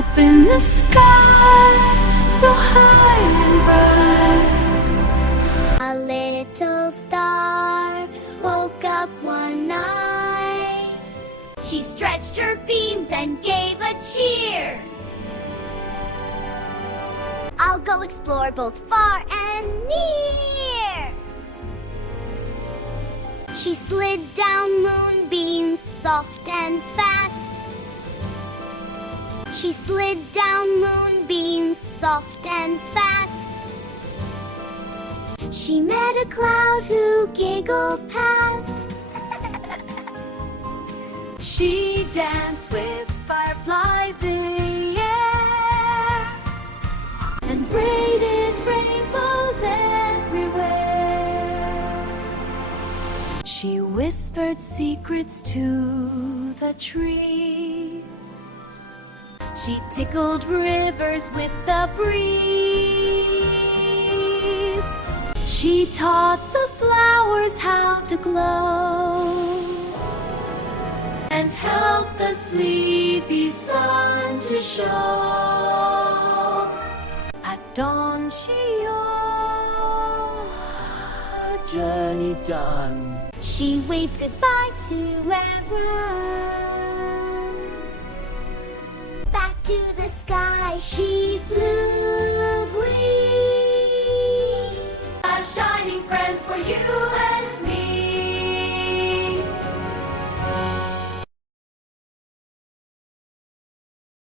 Up in the sky, so high and bright, a little star woke up one night. She stretched her beams and gave a cheer. I'll go explore both far and near. She slid down moonbeams soft and fast. She slid down moonbeams soft and fast. She met a cloud who giggled past. she danced with fireflies in the air and braided rainbows everywhere. She whispered secrets to the trees. She tickled rivers with the breeze. She taught the flowers how to glow and helped the sleepy sun to show. At dawn she awoke, her journey done. She waved goodbye to everyone. Back to the sky she flew.